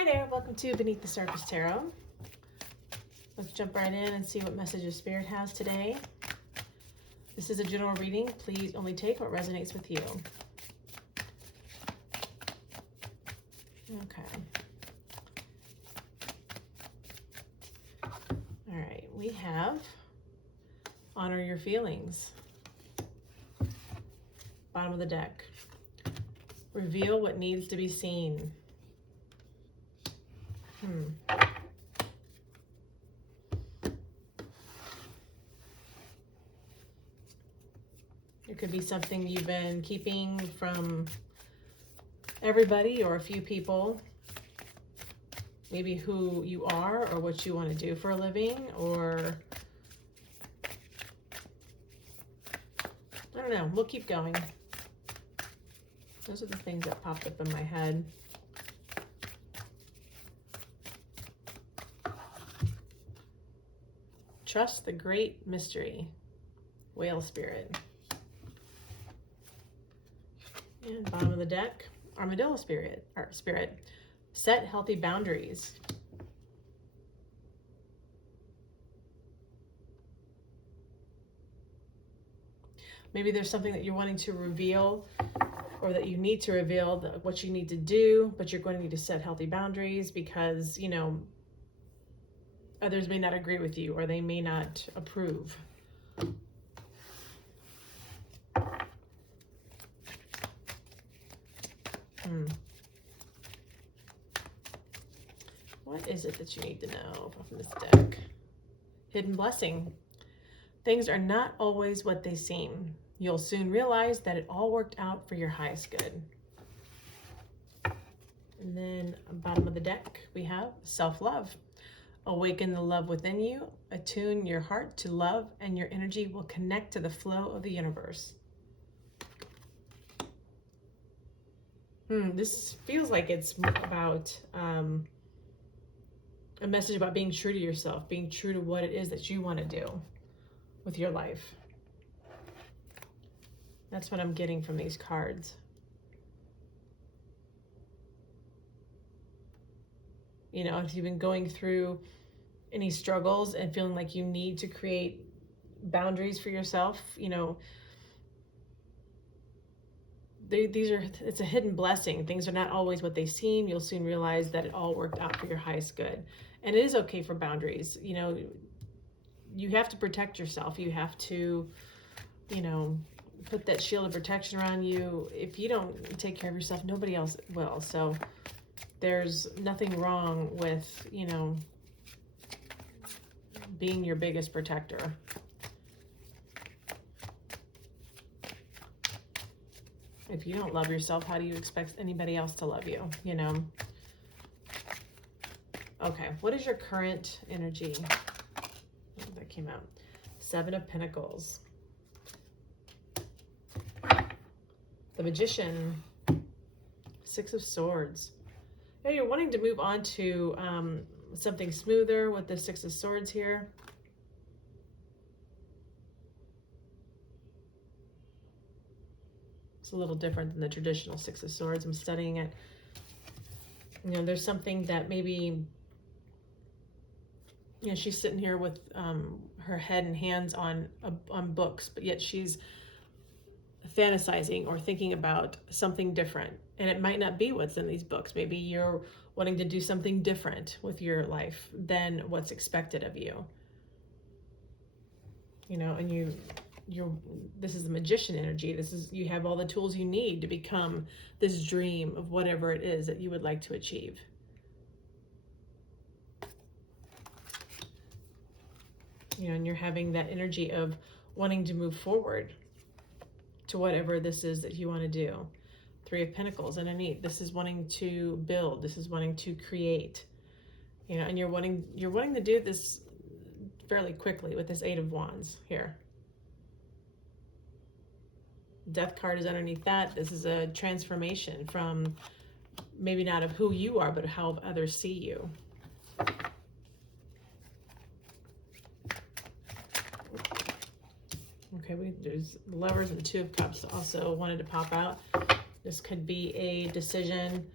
Hi there, welcome to Beneath the Surface Tarot. Let's jump right in and see what messages Spirit has today. This is a general reading. Please only take what resonates with you. Okay. All right, we have honor your feelings. Bottom of the deck. Reveal what needs to be seen. It could be something you've been keeping from everybody or a few people. Maybe who you are or what you want to do for a living, or I don't know. We'll keep going. Those are the things that popped up in my head. Trust the great mystery. Whale spirit. And bottom of the deck, armadillo spirit. Set healthy boundaries. Maybe there's something that you're wanting to reveal, or that you need to reveal what you need to do, but you're going to need to set healthy boundaries because, you know, others may not agree with you or they may not approve. What is it that you need to know from this deck? Hidden blessing. Things are not always what they seem. You'll soon realize that it all worked out for your highest good. And then bottom of the deck, we have self-love. Awaken the love within you. Attune your heart to love, and your energy will connect to the flow of the universe. This feels like it's about a message about being true to yourself, being true to what it is that you want to do with your life. That's what I'm getting from these cards. You know, if you've been going through any struggles and feeling like you need to create boundaries for yourself, you know, it's a hidden blessing. Things are not always what they seem. You'll soon realize that it all worked out for your highest good. And it is okay for boundaries. You know, you have to protect yourself. You have to, you know, put that shield of protection around you. If you don't take care of yourself, nobody else will. So there's nothing wrong with, you know, being your biggest protector. If you don't love yourself, how do you expect anybody else to love you, you know? Okay, what is your current energy? Oh, that came out. 7 of Pentacles. The Magician. 6 of Swords. Yeah, you're wanting to move on to something smoother with the 6 of Swords here. It's a little different than the traditional 6 of Swords. I'm studying it. You know, there's something that maybe, you know, she's sitting here with her head and hands on books, but yet she's fantasizing or thinking about something different. And it might not be what's in these books. Maybe you're wanting to do something different with your life than what's expected of you. You know, and this is the Magician energy. You have all the tools you need to become this dream of whatever it is that you would like to achieve. You know, and you're having that energy of wanting to move forward to whatever this is that you want to do. 3 of Pentacles underneath. This is wanting to build. This is wanting to create. You know, and you're wanting to do this fairly quickly with this 8 of Wands here. Death card is underneath that. This is a transformation from maybe not of who you are, but how others see you. Okay, there's Lovers and 2 of Cups also wanted to pop out. This could be a decision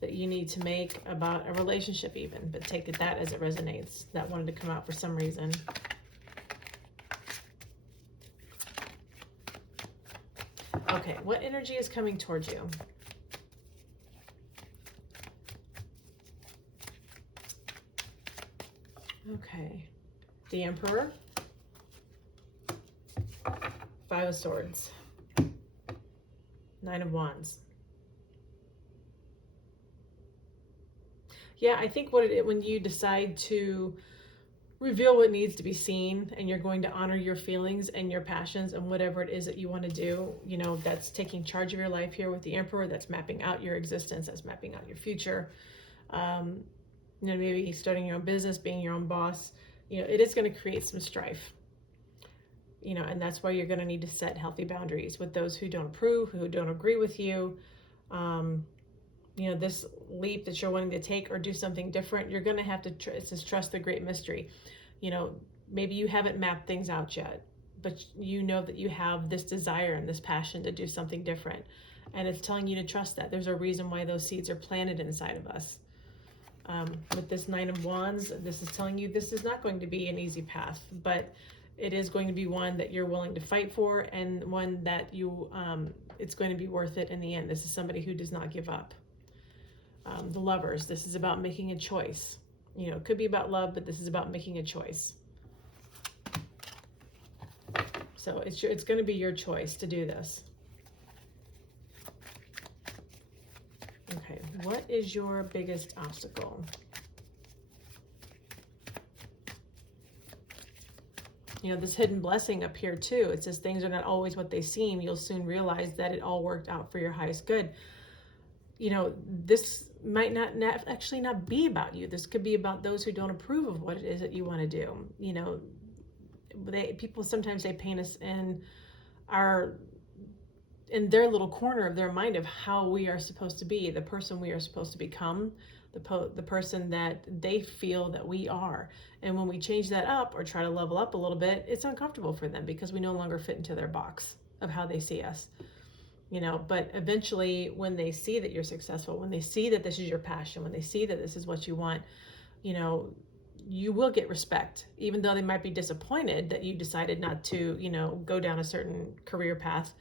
that you need to make about a relationship even, but take that as it resonates. That wanted to come out for some reason. Okay, what energy is coming towards you? Okay, the Emperor, Five of Swords, Nine of Wands. Yeah, I think when you decide to reveal what needs to be seen, and you're going to honor your feelings and your passions and whatever it is that you want to do, you know, that's taking charge of your life here with the Emperor, that's mapping out your existence, that's mapping out your future. You know, maybe starting your own business, being your own boss, you know, it is going to create some strife, you know, and that's why you're going to need to set healthy boundaries with those who don't approve, who don't agree with you. You know, this leap that you're wanting to take or do something different, you're going to have to, it says trust the great mystery. You know, maybe you haven't mapped things out yet, but you know that you have this desire and this passion to do something different. And it's telling you to trust that. There's a reason why those seeds are planted inside of us. With this Nine of Wands, this is telling you this is not going to be an easy path, but it is going to be one that you're willing to fight for, and one that you, it's going to be worth it in the end. This is somebody who does not give up. The Lovers, this is about making a choice. You know, it could be about love, but this is about making a choice. So it's going to be your choice to do this. Okay, what is your biggest obstacle? You know, this hidden blessing up here too. It says things are not always what they seem. You'll soon realize that it all worked out for your highest good. You know, this might not actually not be about you. This could be about those who don't approve of what it is that you want to do. You know, people sometimes they paint us in their little corner of their mind of how we are supposed to be, the person we are supposed to become, the person that they feel that we are. And when we change that up or try to level up a little bit, it's uncomfortable for them because we no longer fit into their box of how they see us. You know, but eventually when they see that you're successful, when they see that this is your passion, when they see that this is what you want, you know, you will get respect, even though they might be disappointed that you decided not to, you know, go down a certain career path.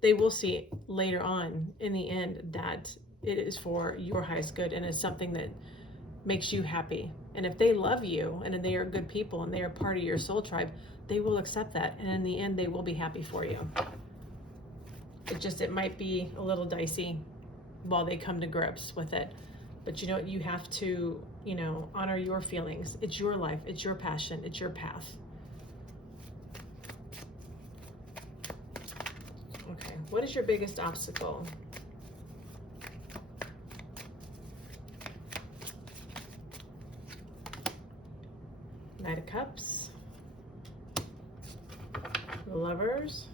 They will see later on in the end that it is for your highest good and is something that makes you happy. And if they love you and they are good people and they are part of your soul tribe, they will accept that. And in the end, they will be happy for you. It might be a little dicey while they come to grips with it. But you know what? You have to, you know, honor your feelings. It's your life. It's your passion. It's your path. Okay. What is your biggest obstacle? Knight of Cups. The Lovers.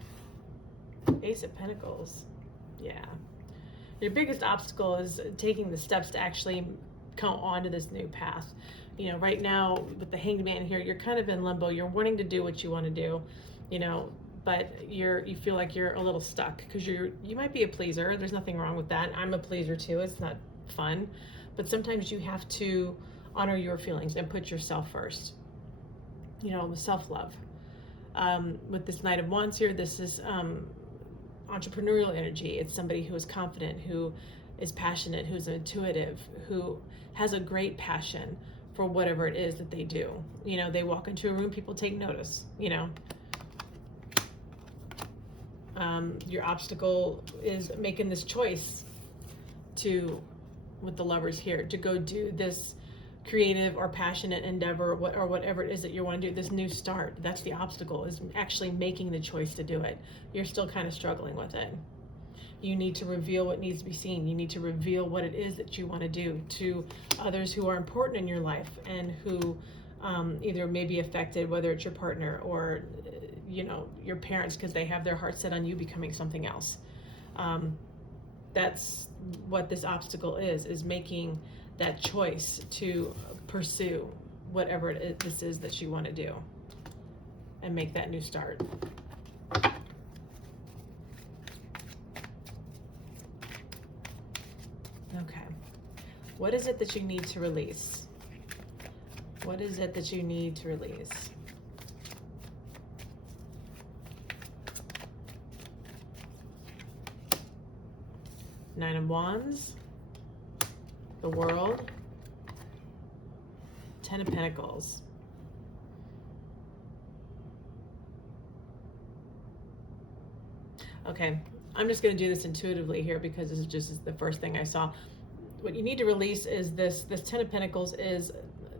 Ace of Pentacles. Yeah. Your biggest obstacle is taking the steps to actually come onto this new path. You know, right now with the Hanged Man here, you're kind of in limbo. You're wanting to do what you want to do, you know, but you feel like you're a little stuck because you might be a pleaser. There's nothing wrong with that. I'm a pleaser too. It's not fun, but sometimes you have to honor your feelings and put yourself first. You know, self-love. With this Knight of Wands here, this is entrepreneurial energy. It's somebody who is confident, who is passionate, who's intuitive, who has a great passion for whatever it is that they do. You know, they walk into a room, people take notice, you know. Your obstacle is making this choice with the Lovers here, to go do this creative or passionate endeavor or whatever it is that you want to do, this new start. That's the obstacle, is actually making the choice to do it. You're still kind of struggling with it. You need to reveal what needs to be seen. You need to reveal what it is that you want to do to others who are important in your life and who either may be affected, whether it's your partner or you know, your parents, because they have their heart set on you becoming something else. That's what this obstacle is making that choice to pursue whatever this is that you want to do and make that new start. Okay. What is it that you need to release? What is it that you need to release? Nine of Wands, the World, Ten of Pentacles. Okay, I'm just going to do this intuitively here because this is just the first thing I saw. What you need to release is this Ten of Pentacles is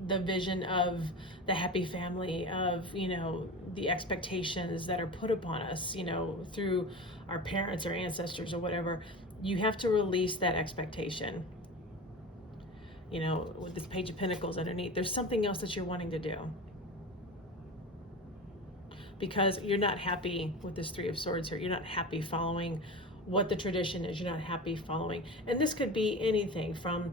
the vision of the happy family, of, you know, the expectations that are put upon us, you know, through our parents or ancestors or whatever. You have to release that expectation. You know, with this Page of Pentacles underneath, there's something else that you're wanting to do. Because you're not happy with this Three of Swords here. You're not happy following what the tradition is. You're not happy following. And this could be anything from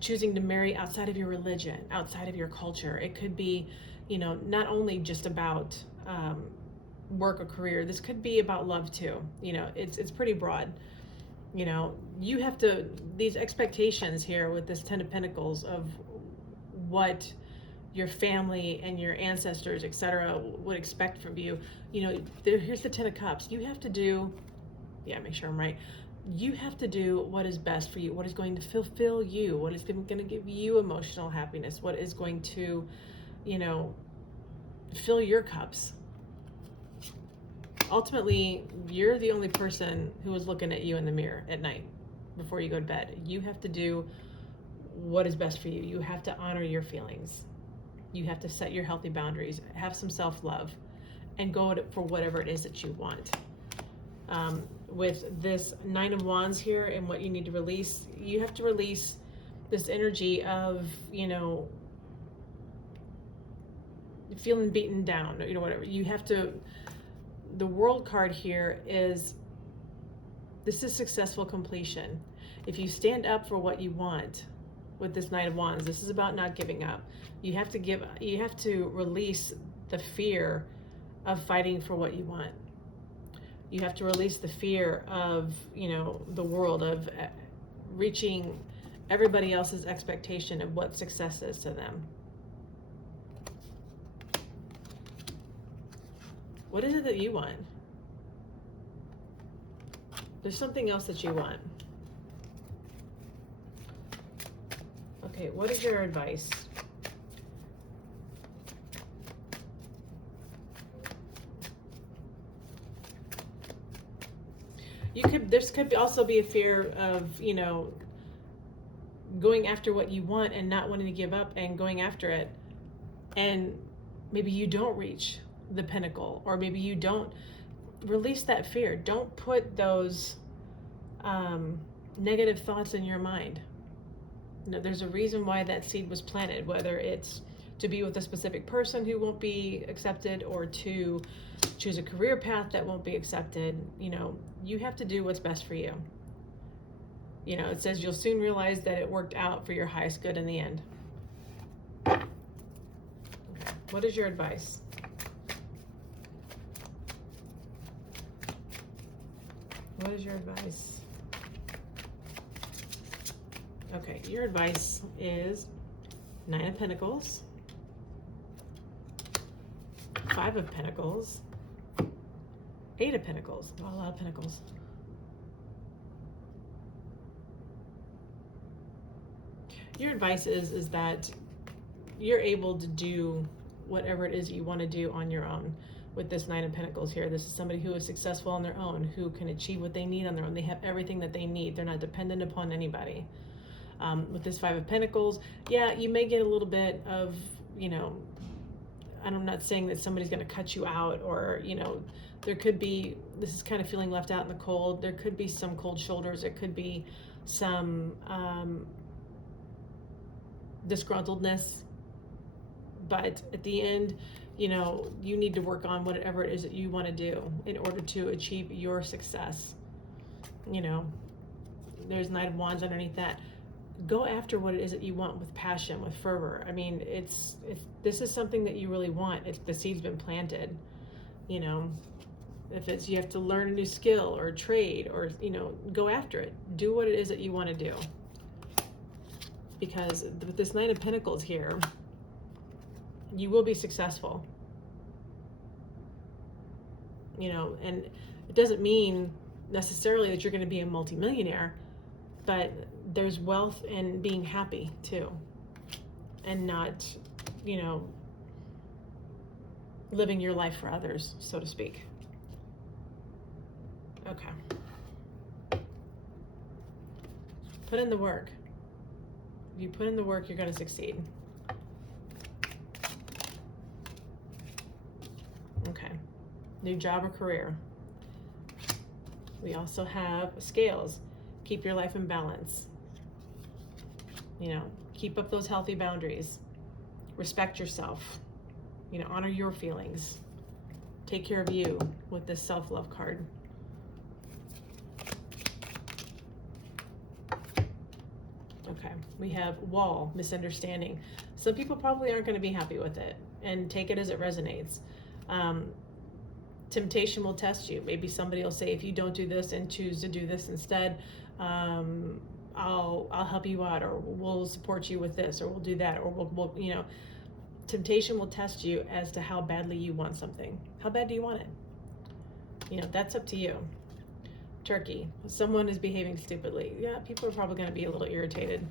choosing to marry outside of your religion, outside of your culture. It could be, you know, not only just about work or career. This could be about love too. You know, it's pretty broad. You know, you have to, these expectations here with this Ten of Pentacles of what your family and your ancestors, etc., would expect from you. You know, here's the Ten of Cups. You have to do, yeah, make sure I'm right. You have to do what is best for you, what is going to fulfill you, what is going to give you emotional happiness, what is going to, you know, fill your cups. Ultimately, you're the only person who is looking at you in the mirror at night before you go to bed. You have to do what is best for you. You have to honor your feelings. You have to set your healthy boundaries, have some self-love, and go for whatever it is that you want. With this Nine of Wands here and what you need to release, you have to release this energy of, you know, feeling beaten down, you know, whatever. You have to, the World card here is, this is successful completion. If you stand up for what you want with this Knight of Wands, this is about not giving up. You have to release the fear of fighting for what you want. You have to release the fear of, you know, the world, of reaching everybody else's expectation of what success is to them. What is it that you want? There's something else that you want. Okay, what is your advice? This could also be a fear of, you know, going after what you want and not wanting to give up and going after it. And maybe you don't reach the pinnacle, or maybe you don't. Release that fear. Don't put those negative thoughts in your mind. You know, there's a reason why that seed was planted, whether it's to be with a specific person who won't be accepted, or to choose a career path that won't be accepted. You know, you have to do what's best for you. You know, it says you'll soon realize that it worked out for your highest good in the end. Okay. What is your advice? What is your advice? Okay, your advice is Nine of Pentacles, Five of Pentacles, Eight of Pentacles. Oh, a lot of Pentacles. Your advice is that you're able to do whatever it is you want to do on your own. With this Nine of Pentacles here, this is somebody who is successful on their own, who can achieve what they need on their own. They have everything that they need. They're not dependent upon anybody. With this Five of Pentacles, yeah, you may get a little bit of, you know, I'm not saying that somebody's going to cut you out, or, you know, there could be, this is kind of feeling left out in the cold. There could be some cold shoulders. It could be some disgruntledness. But at the end, you know, you need to work on whatever it is that you want to do in order to achieve your success. You know, there's Knight of Wands underneath that. Go after what it is that you want with passion, with fervor. I mean, if this is something that you really want, the seed's been planted. You know, if it's, you have to learn a new skill or trade, or, you know, go after it. Do what it is that you want to do. because with this Nine of Pentacles here, you will be successful. You know, and it doesn't mean necessarily that you're going to be a multimillionaire, but there's wealth in being happy too, and not, you know, living your life for others, so to speak. Okay. Put in the work. If you put in the work, you're going to succeed. Okay. New job or career. We also have scales. Keep your life in balance. You know, keep up those healthy boundaries. Respect yourself. You know, honor your feelings. Take care of you with this self-love card. Okay, we have wall, misunderstanding. Some people probably aren't going to be happy with it, and take it as it resonates. Temptation will test you. Maybe somebody will say, if you don't do this and choose to do this instead, I'll help you out, or we'll support you with this, or we'll do that, or we'll you know, temptation will test you as to how badly you want something. How bad do you want it? You know, that's up to you. Turkey, someone is behaving stupidly. Yeah, people are probably going to be a little irritated.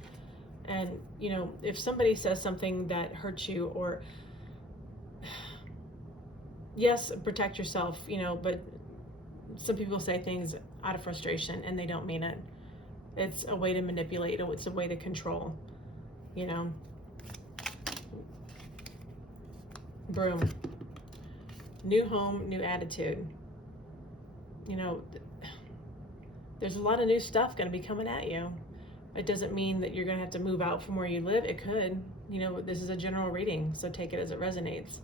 And, you know, if somebody says something that hurts you, or yes, protect yourself, you know, but some people say things out of frustration and they don't mean it. It's a way to manipulate, it's a way to control, you know. Broom. New home, new attitude. You know, there's a lot of new stuff going to be coming at you. It doesn't mean that you're going to have to move out from where you live. It could. You know, this is a general reading, so take it as it resonates.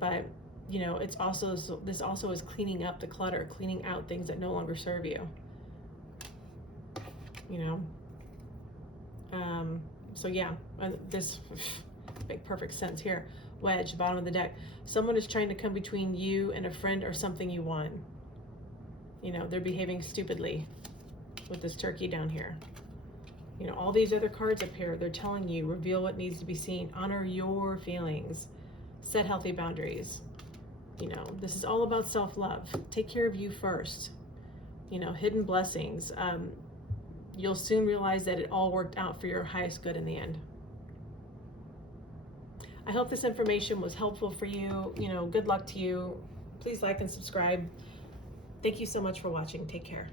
But, you know, it's also, this also is cleaning up the clutter, cleaning out things that no longer serve you. You know? So yeah, this makes perfect sense here. Wedge, bottom of the deck. Someone is trying to come between you and a friend or something you want. You know, they're behaving stupidly with this turkey down here. You know, all these other cards up here, they're telling you, reveal what needs to be seen, honor your feelings, set healthy boundaries. You know, this is all about self-love. Take care of you first. You know, hidden blessings. You'll soon realize that it all worked out for your highest good in the end. I hope this information was helpful for you. You know, good luck to you. Please like and subscribe. Thank you so much for watching. Take care.